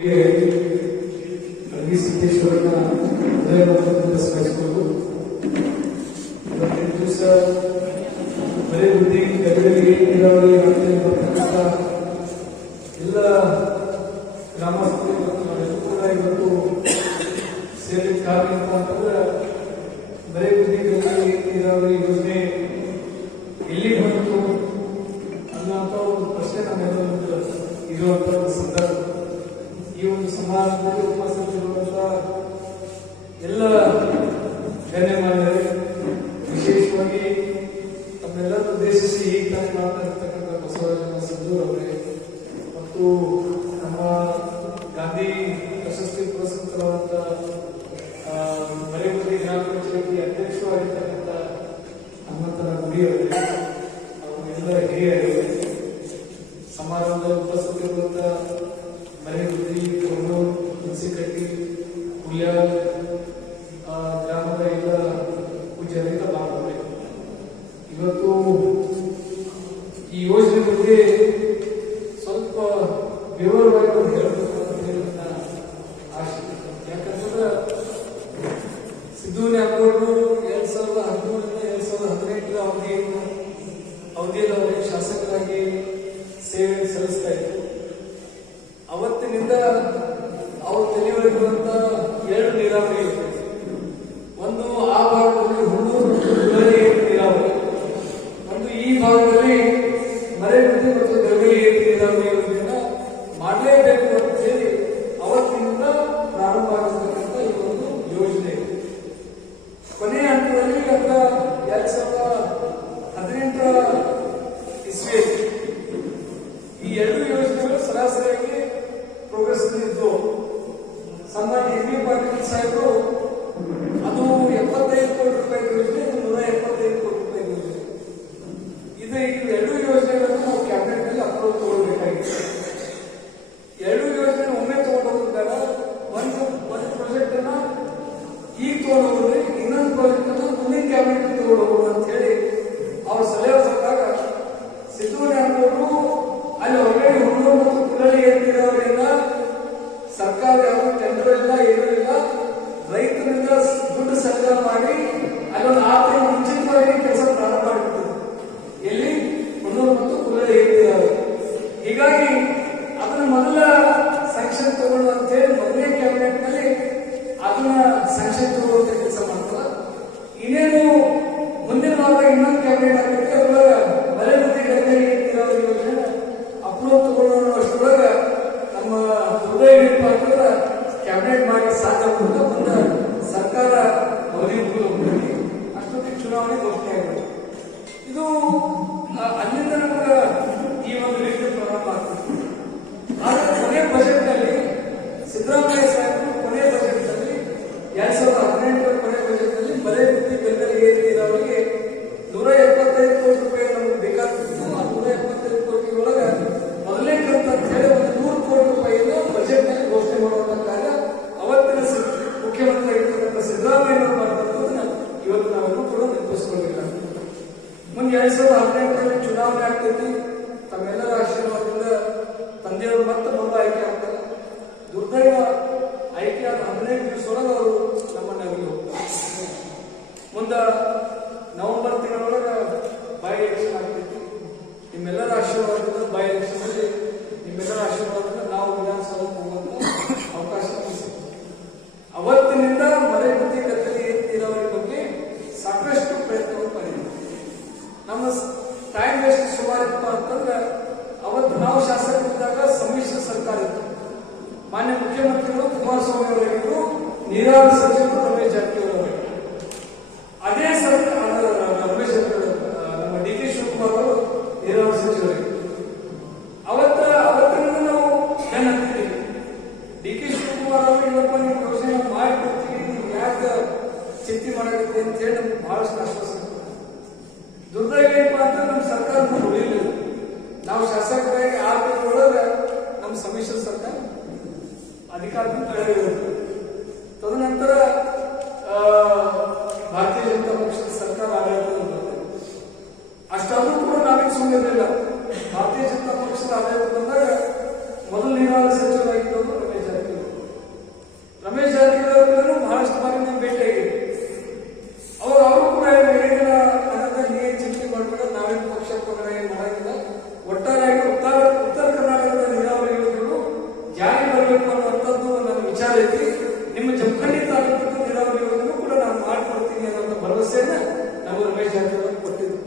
ಅರವಿ ಸಿದ್ದೇಶ್ವರನ ಹೃದಯವನ್ನು ಸ್ಮರಿಸಿಕೊಂಡು ಇವತ್ತಿನ ದಿವಸ ಬರೀ ಬುದ್ಧಿ ಗದಗರಿಗೆ ನೀರಾವರಿ ಇಲಾಖೆಯಲ್ಲಿ ಬರ್ತಕ್ಕಂಥ ಎಲ್ಲ ಗ್ರಾಮಸ್ಥರು ಮತ್ತು ನಾವೆಲ್ಲರೂ ಕೂಡ ಇವತ್ತು ಸೇರಿ ಕಾರಣ ಅಂತಂದ್ರೆ ಬರೀ ಬುದ್ಧಿ ಗದಗರಿಗೆ ನೀರಾವರಿ ಯೋಜನೆ ಎಲ್ಲಿ ಬಂತು ಅನ್ನುವಂಥ ಒಂದು ಪ್ರಶ್ನೆ ನಮ್ಮೆಲ್ಲರ ಮುಂದೆ ಇರುವಂಥ ಒಂದು ಸಂದರ್ಭ. ಈ ಒಂದು ಸಮಾರಂಭದಲ್ಲಿ ಉಪಸ್ಥಿತರಿರುವಂತಹ ಎಲ್ಲ ಗಣ್ಯಮಾನ್ಯರೇ, ವಿಶೇಷವಾಗಿ ತಮ್ಮೆಲ್ಲರ ಉದ್ದೇಶಿಸಿ ಈಗ ತಾನೇ ಮಾತನಾಡಿರ್ತಕ್ಕಂಥ ಬಸವರಾಜ ಸಂದೂರ್ ಅವರೇ ಮತ್ತು ನಮ್ಮ ಗಾಂಧಿ ಪ್ರಶಸ್ತಿ ಪುರಸ್ಕೃತರಾದಂಥ ಮರೇಗುಡಿ ಗ್ರಾಮ ಪಂಚಾಯತಿ ಅಧ್ಯಕ್ಷರು ಆಗಿರ್ತಕ್ಕಂಥ ಹನುಮಂತನ ಗುಡಿ ಅವರೇ, ಅವರೆಲ್ಲ ಹಿರಿಯರೇ, ಸಮಾರಂಭದಲ್ಲಿ ಉಪಸ್ಥಿತರಿರುವಂಥ ಮರೇಗುಡಿ, ಕೊಣ್ಣೂರು, ಹುಣಸಿಕಟ್ಟಿ, ಹುಲ್ಯಾಲ್ ಗ್ರಾಮದ ಎಲ್ಲ ಪೂಜ್ಯರಿಂದ ಬಾಂಧವರೇ, ಇವತ್ತು ಈ ಯೋಜನೆ ಬಗ್ಗೆ ಸ್ವಲ್ಪ ವಿವರವಾಗಿ ಹೇಳಬೇಕು ಅಂತ ಹೇಳಿ ನನ್ನ ಆಶೆ. ಯಾಕಂತಂದ್ರೆ ಸಿದ್ದು ನ್ಯಾಮಗೌಡರು 2013ರಿಂದ 2018 ಅವಧಿಯಲ್ಲಿ ಅವರಿಗೆ ಶಾಸಕರಾಗಿ ಸೇವೆ ಸಲ್ಲಿಸ್ತಾ ಇದ್ರು. ಅವತ್ತಿನಿಂದ ಅವರು ತಲೆಯೊಳಗಿರುವಂತ 2 ನೀರಾವರಿ ಯೋಜನೆ, ಒಂದು ಆ ಭಾಗದಲ್ಲಿ ಹುಣ್ಣೂರು ಮತ್ತು ಹುಬ್ಬಳ್ಳಿ ನೀರಾವರಿ, ಒಂದು ಈ ಭಾಗದಲ್ಲಿ ಮರೇಗುಡಿ ಮತ್ತು ಗದಗಲಿ ನೀರಾವರಿ ಯೋಜನೆಯನ್ನ ಮಾಡಲೇಬೇಕು ಅಂತ ಹೇಳಿ ಅವತ್ತಿನಿಂದ ಪ್ರಾರಂಭ ಆಗಿರ್ತಕ್ಕಂಥ ಈ ಒಂದು ಯೋಜನೆ. ಕೊನೆಯ ಹಂತದಲ್ಲಿ ಅದರ 2018 ಇಸ್ವಿಯಲ್ಲಿ ಈ 2 ಯೋಜನೆಗಳು ಸರಾಸರಿಯಾಗಿ ಪ್ರೋಗ್ರೆಸ್ ಇದ್ದು, ಸನ್ಮಾನ್ಯ ಎಂ ಬಿ ಪಾಟೀಲ್ ಸಾಹೇಬರು ಅದು 75 ಕೋಟಿ ರೂಪಾಯಿ ಯೋಜನೆ, ಇದು 175 ಕೋಟಿ ರೂಪಾಯಿ ಯೋಜನೆ. ಇದು 2 ಯೋಜನೆಗಳನ್ನು ನಾವು ಕ್ಯಾಬಿನೆಟ್ ನಲ್ಲಿ ಅಪ್ರೂವ್ ತಗೊಳ್ಬೇಕಾಗಿದೆ. 2 ಯೋಜನೆ ಒಮ್ಮೆ ತಗೊಂಡೋಗಿದ್ದಾಗ ಒಂದು ಪ್ರಾಜೆಕ್ಟ್ ಅನ್ನ ಈಗ ತಗೊಂಡೋಗ್ರಿ, ಇನ್ನೊಂದು ಪ್ರಾಜೆಕ್ಟ್ ಅನ್ನ ಮುಂದಿನ ಕ್ಯಾಬಿನೆಟ್ ತಗೊಂಡೋಗೋದು ಅಂತ ಹೇಳಿ ಅವ್ರ ಸಲಹೆ ಬಂದಾಗ ಸಿದ್ದು ನ್ಯಾಮಗೌಡರು ಅಲ್ಲಿ ಆಲ್ರೆಡಿ ಹುಣ್ಣೂರು ಮತ್ತು ಹುಬ್ಬಳ್ಳಿ ನೀರಾವರಿಯನ್ನ ಸರ್ಕಾರ ಯಾವ ಟೆಂಡರ್ ಇಲ್ಲ, ಏನೂ ಇಲ್ಲ, ರೈತರಿಂದ ದುಡ್ಡು ಸಂಗ್ರಹ ಮಾಡಿ ಅಲ್ಲೊಂದು 6 ತಿಂಗಳು ಮುಂಚಿತವಾಗಿ ಕೆಲಸ ಪ್ರಾರಂಭ ಮಾಡಿಬಿಡ್ತದೆ, ಎಲ್ಲಿ ಹುಣ್ಣೂರು ಮತ್ತು ಹುಬ್ಬಳ್ಳಿ ನೀರಾವರಿ. ಹೀಗಾಗಿ ಅದನ್ನ ಮೊದಲ ಸ್ಯಾಂಕ್ಷನ್ ತಗೊಳ್ಳು ಅಂತ ಹೇಳಿ ಮೊದಲನೇ ಕ್ಯಾಬಿನೆಟ್ ನಲ್ಲಿ ಅದನ್ನ ಸ್ಯಾಂಕ್ಷನ್ ತಗೊಳ್ಳುವಂತ ಕೆಲಸ ಮಾಡ್ತಾರೆ. ಇನ್ನೇನು ಮುಂದಿನ ವಾರ ಇನ್ನೊಂದು ಕ್ಯಾಬಿನೆಟ್ ಆಗಲಿಕ್ಕೆ ಅದರೊಳಗ ಮರೇಗುಡಿ ಗದಗಲಿ ನೀರಾವರಿ ಯೋಜನೆ ಅಪ್ರೂವ್ ತಗೊಳ್ಳೋಷ್ಟರೊಳಗ ನಮ್ಮ ಹೃದಯ ಅಂತಂದ್ರೆ ಕ್ಯಾಬಿನೆಟ್ ಮಾಡಿ ಸಾಕಾಗುತ್ತ ಮುಂದೆ ಸರ್ಕಾರ ಅವಧಿ ಮುಗಿದು ಅಷ್ಟೊತ್ತಿಗೆ ಚುನಾವಣೆ ಘೋಷಣೆ ಆಗಬೇಕು. ಇದು ಅಲ್ಲಿಂದ ನಮಗೆ ಈ ಒಂದು ರೀತಿ ಪ್ರಾರಂಭ ಆಗ್ತದೆ. ಆದರೆ ಕೊನೆಯ ಬಜೆಟ್ ನಲ್ಲಿ ಸಿದ್ದರಾಮಯ್ಯ ಸಾಹೇಬರು ಕೊನೆಯ ಬಜೆಟ್ ನಲ್ಲಿ 2018 ಕೊನೆಯ ಬಜೆಟ್ ನಲ್ಲಿ ಮರೇಗುಡಿ ಗದಗಲಿ ನೀರಾವರಿಗೆ 175 ಕೋಟಿ ರೂಪಾಯಿ ನಮಗೆ ಬೇಕಾಗ್ತಿತ್ತು. ಆ 175 ಕೋಟಿ ಒಳಗೆ ಮೊದಲನೇ ಕಂತ ಅಂತ ಹೇಳಿ ಒಂದು 100 ಕೋಟಿ ರೂಪಾಯಿಯನ್ನು ಬಜೆಟ್ ನಲ್ಲಿ ಘೋಷಣೆ ಮಾಡುವಂತ ಕಾರ್ಯ ಅವತ್ತಿನ ಮುಖ್ಯಮಂತ್ರಿ ಆಗಿರ್ತಕ್ಕಂಥ ಸಿದ್ದರಾಮಯ್ಯ ಮಾಡಿದಂಥದ್ದನ್ನ ಇವತ್ತು ನಾವೆಲ್ಲರೂ ಕೂಡ ನೆನಪಿಸ್ಕೊಳ್ಬೇಕಾಗ್ತದೆ. ಮುಂದೆ 2018 ಚುನಾವಣೆ ಆಗ್ತೈತಿ. ತಮ್ಮೆಲ್ಲರ ಆಶೀರ್ವಾದದಿಂದ ತಂದೆಯವರು ಮತ್ತೆ ಬಂದು ಆಯ್ಕೆ ಆಗ್ತಾರೆ. ದುರ್ದೈವ ಆಯ್ಕೆಯಾದ 15 ದಿವಸದೊಳಗೆ ಅವರು ನಮ್ಮನ್ನ ಅಗಲಿ ಹೋಗ್ತಾರೆ. ಮುಂದೆ ನವೆಂಬರ್ ತಿಂಗಳೊಳಗೆ ಬೈ ಎಲೆಕ್ಷನ್ ಆಗ್ತೈತಿ. ನಿಮ್ಮೆಲ್ಲರ ಆಶೀರ್ವಾದದಿಂದ ಬೈ ಎಲೆಕ್ಷನ್ ಅಲ್ಲಿ ನಿಮ್ಮೆಲ್ಲರ ಆಶೀರ್ವಾದದಿಂದ ನಾವು ವಿಧಾನಸಭೆಗೆ ಹೋಗುವಂತ ಅವಕಾಶ ಸಿಗ್ತದೆ. ಅವತ್ತಿನಿಂದ ಮರೇಗುಡಿ ಗದಗಲಿ ನೀರಾವರಿ ಬಗ್ಗೆ ಸಾಕಷ್ಟು ಪ್ರಯತ್ನವನ್ನು ಮಾಡಿದ್ದೀವಿ. ನಮ್ಮ ಟೈಮ್ ವೇಸ್ಟ್ ಸುಮಾರು ಇತ್ತು ಅಂತಂದ್ರೆ ಅವತ್ತು ನಾವು ಶಾಸಕರಿದ್ದಾಗ ಸಮ್ಮಿಶ್ರ ಸರ್ಕಾರ ಇತ್ತು. ಮಾನ್ಯ ಮುಖ್ಯಮಂತ್ರಿಗಳು ಕುಮಾರಸ್ವಾಮಿ ಅವರಿಗೂ ನೀರಾವರಿ ಸಚಿವರು ರಮೇಶ್ ಜಾರಕಿಹೊಳಿ ಅವರಿಗೆ, ಅದೇ ರಮೇಶ್ ನಮ್ಮ ಡಿ ಕೆ ಶಿವಕುಮಾರ್ ಅವರು ನೀರಾವರಿ ಸಚಿವರಿಗೆ. ಅವತ್ತಿನಿಂದ ನಾವು ಏನಂತೀವಿ, ಡಿ ಕೆ ಶಿವಕುಮಾರ್ ಅವರು ಇವತ್ತು ನೀವು ಯೋಜನೆ ಮಾಡಿಕೊಡ್ತೀವಿ, ನೀವು ಯಾಕೆ ಚಿಂತೆ ಮಾಡಾಕತ್ತೀವಿ ಅಂತ ಹೇಳಿ ನಮ್ಗೆ ಬಹಳಷ್ಟು ಆಶ್ವಾಸನೆ. ದುರ್ದೈವ ಏನಪ್ಪ ಅಂತ ನಮ್ಮ ಸರ್ಕಾರ ಉಳಿಲಿಲ್ಲ. ನಾವು ಶಾಸಕರಾಗಿ 6 ತಿಂಗಳೊಳಗೆ ನಮ್ಮ ಸಮ್ಮಿಶ್ರ ಸರ್ಕಾರ ಅಧಿಕಾರದಿಂದ ಕಳೆದಿರುತ್ತೆ. ತದನಂತರ ಭಾರತೀಯ ಜನತಾ ಪಕ್ಷದ ಸರ್ಕಾರ ಆಡಳಿತದಲ್ಲಿ ಬರ್ತದೆ. ಅಷ್ಟಾದ್ರೂ ಕೂಡ ನಾವೇನು ಸುಮ್ಮನಿರಲಿಲ್ಲ. ಭಾರತೀಯ ಜನತಾ ಪಕ್ಷದ ಆಡಳಿತ ಬಂದಾಗ ಮೊದಲು ನೀರಾವರಿ ಸಚಿವರಾಗಿದ್ದವರು ರಮೇಶ್ ಜಾರಕಿಹೊಳಿ. ಮಾಡಬೇಕು ಅನ್ನುವಂಥದ್ದು ನನ್ನ ವಿಚಾರ ಐತಿ. ನಿಮ್ಮ ಜಮಖಂಡಿ ತಾಲೂಕು ನೀರಾವರಿ ಯೋಜನೆ ಕೂಡ ನಾನು ಮಾಡಿಕೊಡ್ತೀನಿ ಅನ್ನೋ ಭರವಸೆಯನ್ನ ನಾವು ರಮೇಶ್ ಜಾರಕಿಹೊಳಿ ಕೊಟ್ಟಿದ್ದು.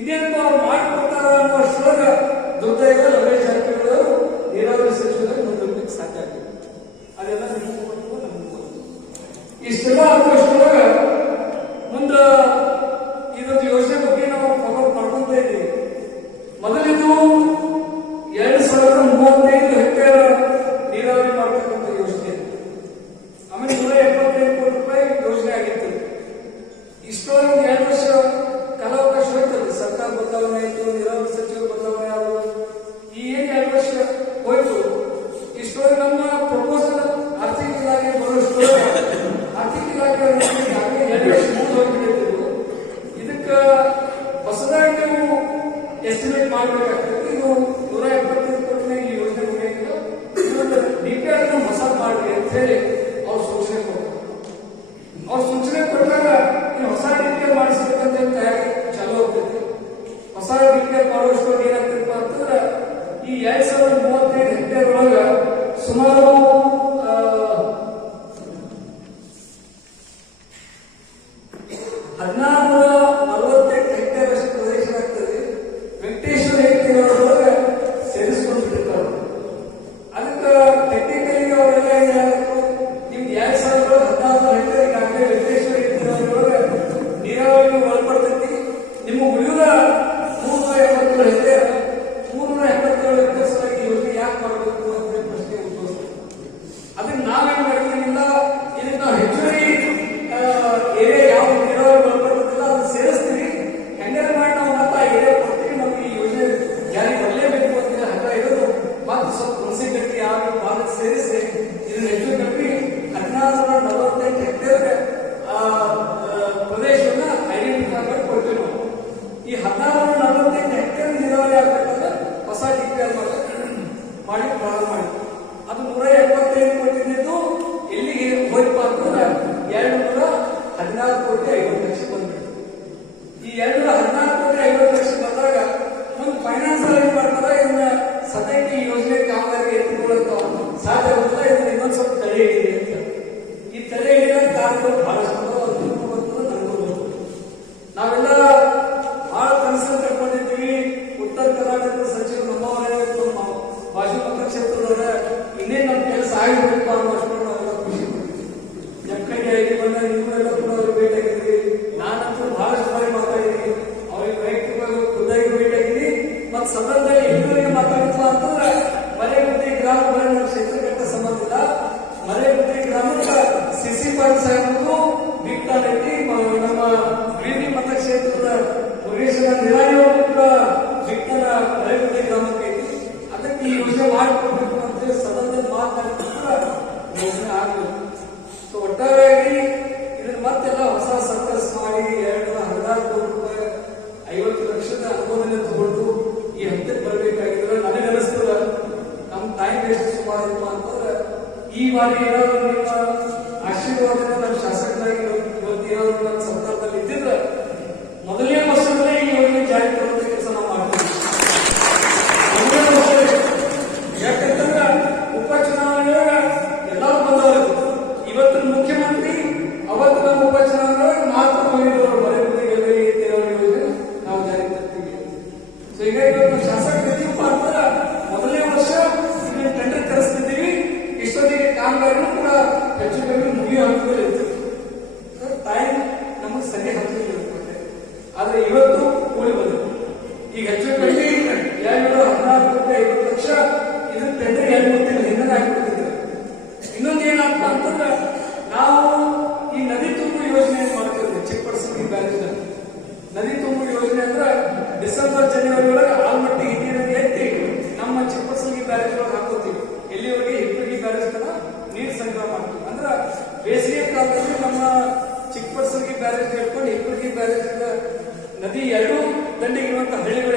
ಇದೇನಪ್ಪ ಅವ್ರು ಮಾಡಿಕೊಡ್ತಾರ ಅನ್ನುವಷ್ಟೊಳಗ ದುರ್ದೈವ ರಮೇಶ್ ಜಾರಕಿಹೊಳಿ ಅವರು ನೀರಾವರಿ ಸಚಿವರಾಗಿ ಮುಂದೋಗ್ಲಿಕ್ಕೆ ಸಾಧ್ಯ ಆಗಿಲ್ಲ. ಅದೆಲ್ಲ ನಿಮಗೂ ಗೊತ್ತು, ನಮಗೂ ಗೊತ್ತು. ಇಷ್ಟೆಲ್ಲ ಆಗುವಷ್ಟೊಳಗ ಮುಂದ ಇದೊಂದು ಯೋಜನೆ ಬಗ್ಗೆ ನಾವು ಫಾಲೋ ಮಾಡ್ಕೊಂತ ಇದ್ದೀವಿ. ಮೊದಲಿದು 2035 ಹೆಕ್ಟೇರ್ ನೀರಾವರಿ ಮಾಡತಕ್ಕಂಥ ಯೋಜನೆ, ಆಮೇಲೆ 175 ಕೋಟಿ ರೂಪಾಯಿ ಯೋಜನೆ ಆಗಿತ್ತು. ಇಷ್ಟೊಂದು 2 ವರ್ಷ ಕಾಲಾವಕಾಶ ಹೋಯ್ತದೆ. ಸರ್ಕಾರ ಬದಲಾವಣೆ ಆಯಿತು, ನೀರಾವರಿ ಸಚಿವರು ಬದಲಾವಣೆ ಆದರು. ಈ 2 ವರ್ಷ ಹೋಯ್ತು. ಇಷ್ಟೊಳಗೆ ನಮ್ಮ ಪ್ರಪೋಸಲ್ ಆರ್ಥಿಕ ಇಲಾಖೆ ಬರೋಷ್ಟೊಳಗೆ ಆರ್ಥಿಕ ಇಲಾಖೆ 2 ವರ್ಷ ಮುಂದೆ ಹೋಗ್ಬಿಟ್ಟಿದ್ರು. ಇದಕ್ಕೆ ಹೊಸದಾಗಿ ನೀವು ಎಸ್ಟಿಮೇಟ್ ಮಾಡಬೇಕಾಗ್ತದೆ. ಇದು 175 ಕೋಟಿ ಈ ಯೋಜನೆ ಮುಗಿಯಿಲ್ಲ, ಡಿಪಿಆರ್ ಹೊಸ ಮಾಡ್ರಿ ಅಂತ ಹೇಳಿ ಅವ್ರು ಸೂಚನೆ ಕೊಟ್ಟರು. ಅವ್ರು ಸೂಚನೆ ಕೊಟ್ಟಾಗ ಈ ಹೊಸ ಡಿಪಿಆರ್ ಮಾಡಿಸ್ಬೇಕಂತ ತಯಾರಿ ಚಾಲೂ ಆಗ್ತೈತಿ. ಹೊಸ ಡಿಪಿಆರ್ ಮಾಡುವಷ್ಟು ಏನಾಗ್ತೈತಪ್ಪ ಅಂತಂದ್ರೆ ಈ 2035 ಹೆಕ್ಟೇರ್ ಒಳಗ ಸುಮಾರು 1448 ಹೆಕ್ಟೇರ್ ಅಷ್ಟು ಪ್ರದೇಶ ಆಗ್ತದೆ. ವೆಂಕಟೇಶ್ವರ ಹೆಕ್ಟೇರ್ ಸೇರಿಸ್ಕೊಂಡಿರ್ತಾರೆ. ಅದಕ್ಕೆ ಟೆಕ್ನಿಕಲಿ ಅವರೆಲ್ಲ ಏನಾದ್ರು ನಿಮ್ಗೆ 2016 ಹೆಕ್ಟೇರ್ ಈಗಾಗಲೇ ವೆಂಕಟೇಶ್ವರ ಹೆಕ್ಟೇರ್ ನೀರಾವರಿ ಒಳಪಡ್ತೈತಿ. ನಿಮ್ಮ ಉಳಿದ 377 ಹೆಕ್ಟೇರ್ 377 ಹೆಕ್ಟೇರ್ ಸಲುವಾಗಿ ಯೋಜನೆ ಯಾಕೆ ಮಾಡಬೇಕು ಅಂತ ಪ್ರಶ್ನೆ ಉದ್ಭವಿಸ್ತದೆ. ಅದಕ್ಕೆ ನಾವೇನ್ ಮಾಡಿಲ್ಲ, ಇದಕ್ಕೆ ನಾವು ಹೆಚ್ಚುವರಿ ಏರಿಯಾ ಯಾವ ನೀರಾವರಿ ಒಳಪಡ್ತಿಲ್ಲ ಅದನ್ನ ಸೇರಿಸ್ತೀವಿ. ಹೆಂಗಾರ ಮಾಡಿ ನಾವು ಮತ್ತೆ ಆ ಏರಿಯಾ ಕೊಡ್ತೀವಿ, ನಮ್ಗೆ ಈ ಯೋಜನೆ ಜಾರಿ ಬರಲೇಬೇಕು ಅಂತ ಹಠ ಇರೋದು. ಮತ್ತೆ ಸ್ವಲ್ಪ ಹುಣಸಿ ಗಟ್ಟಿ ಯಾವ ಭಾಗಕ್ಕೆ ಸೇರಿಸಿ ಇದನ್ನ ಹೆಚ್ಚು ಕಮ್ಮಿ 1448 ಹೆಕ್ಟೇರ್ ಪ್ರದೇಶವನ್ನ ಐಡೆಂಟಿಫೈ ಮಾಡಿ ಕೊಡ್ತೀವಿ ನಾವು. ಈ 1448 ಹೆಕ್ಟೇರ್ ನೀರಾವರಿ ಆಗ್ಬೇಕಂದ್ರೆ ಹೊಸ ಡಿಪಿಆರ್ ಮಾಡಿ ಪ್ರಾರಂಭ ಮಾಡಿದ್ವಿ. ಅದು 175 ಕೊಟ್ಟಿದ್ದು ಎಲ್ಲಿಗೆ ಹೋಯ್ತು ಅಂತಂದ್ರೆ 214 ಕೋಟಿ 50 ಲಕ್ಷ ಬಂದ್ಬಿಟ್ಟು. ಈ 214 ಕೋಟಿ 50 ಲಕ್ಷ ಬಂದಾಗ ಒಂದು ಫೈನಾನ್ಸ್ ಏನ್ ಮಾಡ್ತಾರೆ, ಇದನ್ನ ಸದ್ಯಕ್ಕೆ ಈ ಯೋಜನೆ ಕಾಮಗಾರಿ ಎತ್ತಿಕೊಳ್ಳುತ್ತ ಸಾಧ್ಯ ಆಗುತ್ತಲ್ಲ, ಇದನ್ನ ಇನ್ನೊಂದು ಸ್ವಲ್ಪ ತಡೆ ಹಿಡಿದೆ ಅಂತ. ಈ ತಡೆ ಹಿಡಿದ ಕಾರಣಗಳು ಬಹಳಷ್ಟು ನನಗೂ ಗೊತ್ತು. ನಾವೆಲ್ಲ ಬಹಳ ಕನಸನ್ನು ಕಟ್ಕೊಂಡಿದ್ದೀವಿ. ಉತ್ತರ ಕರ್ನಾಟಕದ ಸಚಿವರು ನಮ್ಮವರೇ ಬಾಜು ಮತಕ್ಷೇತ್ರದವರ ಇನ್ನೇನು ನಮ್ಮ ಕೆಲಸ ಆಗಿರ್ಬೇಕು ಅನ್ನೋಷ್ಟು ನಾವೆಲ್ಲ ಖುಷಿ ಪಡ್ತೀವಿ. ಜಮಖಂಡಿ ಆಗಿ ಬಂದಾಗ ನೀವೆಲ್ಲ ಕೂಡ ಅವ್ರಿಗೆ ಭೇಟಿಯಾಗಿದ್ರಿ. ನಾನಂತೂ ಬಹಳಷ್ಟು ಬಾರಿ ಮಾತಾಡಿದ್ದೀನಿ, ಅವ್ರಿಗೆ ವೈಯಕ್ತಿಕವಾಗಿ ಖುದ್ದಾಗಿ ಭೇಟಿಯಾಗಿದ್ದೀನಿ. ಮತ್ತು ಸದನದಲ್ಲಿ ಇನ್ನೂರಿಗೆ ಮಾತಾಡಿದ್ವ ಅಂತಂದ್ರೆ ಮರೆಗುದ್ದಿ ಗ್ರಾಮ ಬರೀ ನಮ್ಮ ಕ್ಷೇತ್ರಕ್ಕೆ ಸಂಬಂಧ ಇಲ್ಲ. ಮರೆಗುದ್ದಿ ಗ್ರಾಮಕ್ಕೆ ಸಿಸಿ ಪಾಟೀಲ್ ಸಾಹೇಬರು ಬಿಗ್ತಾನೈತಿ. ನಮ್ಮ ಬಿಳಿ ಮತಕ್ಷೇತ್ರದ ಮುರುಗೇಶ್ವರ ನಿರಾಣಿಯವರು ಕೂಡ ಬಿಗ್ತಾನ ಮರೆಗುದ್ದಿ ಗ್ರಾಮಕ್ಕೆ ಐತಿ. ಅದಕ್ಕೆ ಈ ಯೋಜನೆ ಮಾಡಿಕೊಡ್ಬೇಕು ಅಂತೇಳಿ ಸದನದಲ್ಲಿ ಮಾತನಾಡಿದ್ರು ಕೂಡ ಯೋಜನೆ ಆಗಬೇಕು. ಸೊ ಒಟ್ಟಾರೆಯಾಗಿ ಇದನ್ನ ಮತ್ತೆಲ್ಲ ಹೊಸ ಸರ್ಕಸ್ ಮಾಡಿ 216 ಕೋಟಿ ರೂಪಾಯಿ 50 ಲಕ್ಷದ ಅನುಮೋದನೆ ತಗೊಂಡು ಈ ಹಂತಕ್ಕೆ ಬರಬೇಕಾಗಿದ್ರೆ ನನಗೆ ಅನಿಸ್ತದ ನಮ್ಮ ಟೈಮ್ ಎಷ್ಟು ಸುಮಾರು ಇತ್ತು ಅಂತಂದ್ರೆ ಈ ಬಾರಿ ಏನಾದ್ರು ನಿಮ್ಮ ಆಶೀರ್ವಾದದಿಂದ ನಾನು ಶಾಸಕರಾಗಿ ಇವತ್ತೇನಾದ್ರು ನನ್ನ ಸರ್ಕಾರದಲ್ಲಿ ಇದ್ದಿದ್ರೆ ಮೊದಲನೇ ವರ್ಷದಲ್ಲೇ ಈ ಯೋಜನೆ ಜಾರಿ ತರುವಂತ ಕೆಲಸ ನಾವು ಮಾಡ್ತೀವಿ. ಮೊದಲನೇ ವರ್ಷ ಯಾಕಂತಂದ್ರೆ ಉಪಚುನಾವಣೆಯೊಳಗ ಎಲ್ಲರೂ ಬಂದವರು. ಇವತ್ತಿನ ಮುಖ್ಯಮಂತ್ರಿ ಅವತ್ತಿನ ಉಪಚುನಾವಣೆಯೊಳಗೆ ಮಾತ್ರ ಹೋಗಿದ್ದವರು ಮರೆಗುದ್ದಿಗೆ ಯೋಜನೆ ನಾವು ಜಾರಿ ತರ್ತೀವಿ. ಸೊ ಹೀಗಾಗಿ ನಾವು ಶಾಸಕರು ಇದ್ದೀವಪ್ಪ ಅಂತಂದ್ರೆ ಮೊದಲನೇ ವರ್ಷ ಇದನ್ನ ಟೆಂಡರ್ ಕರೆಸ್ತಿದ್ದೀವಿ. ಇಷ್ಟೊತ್ತಿಗೆ ಕಾಮಗಾರಿನೂ ಕೂಡ ಹೆಚ್ಚು ಕಮ್ಮಿ ಮುಗಿಯೋ ಹಂತದಲ್ಲಿ ಇರ್ತೀವಿ. ಟೈಮ್ ನಮಗೆ ಸರಿ ಹಂತದಲ್ಲಿ ಇರುತ್ತೆ. ಆದ್ರೆ ಇವತ್ತು ಕೂಡಿ ಬಂದಿದೆ. ಈಗ ಹೆಚ್ಚು ಕಮ್ಮಿ 214 ಕೋಟಿ 50 ಲಕ್ಷ ಇದನ್ನ ಟೆಂಡರ್ 2-3 ತಿಂಗಳ ಹಿಂದೆ ಹಾಕಿಬಿಡ್ತಿದ್ರು. ಇನ್ನೊಂದು ಏನಪ್ಪ ಅಂತಂದ್ರೆ ನಾವು ಈ ನದಿ ತುಂಬು ಯೋಜನೆ ಮಾಡ್ತಿದ್ವಿ. ಚಿಕ್ಕಪಡಸಲಗಿ ಬ್ಯಾರೇಜ್ ನದಿ ತುಂಬು ಯೋಜನೆ ಅಂದ್ರೆ ಡಿಸೆಂಬರ್ ಜನವರಿ ಒಳಗೆ ಆಲ್ಮಟ್ಟಿ ನೀರನ್ನು ಎತ್ತಿ ನಮ್ಮ ಚಿಕ್ಕಪಡಸಲಗಿ ಬ್ಯಾರೇಜ್ ಒಳಗೆ ಹಾಕೋತೀವಿ. ಎಲ್ಲಿವರೆಗೆ ಹಿಪ್ಪರಗಿ ಬ್ಯಾರೇಜ್ ತನ ನೀರು ಸಂಗ್ರಹ ಮಾಡ್ತೀವಿ. ಅಂದ್ರೆ ಬೇಸಿಗೆ ಕಾಲದಲ್ಲಿ ನಮ್ಮ ಚಿಕ್ಕಪಡಸಲಗಿ ಬ್ಯಾರೇಜ್ ಹೇಳ್ಕೊಂಡು ಹಿಪ್ಪರಗಿ ಬ್ಯಾರೇಜ್ ನದಿ 2 ದಂಡಿಗಿರುವಂತಹ ಹಳ್ಳಿಗಳು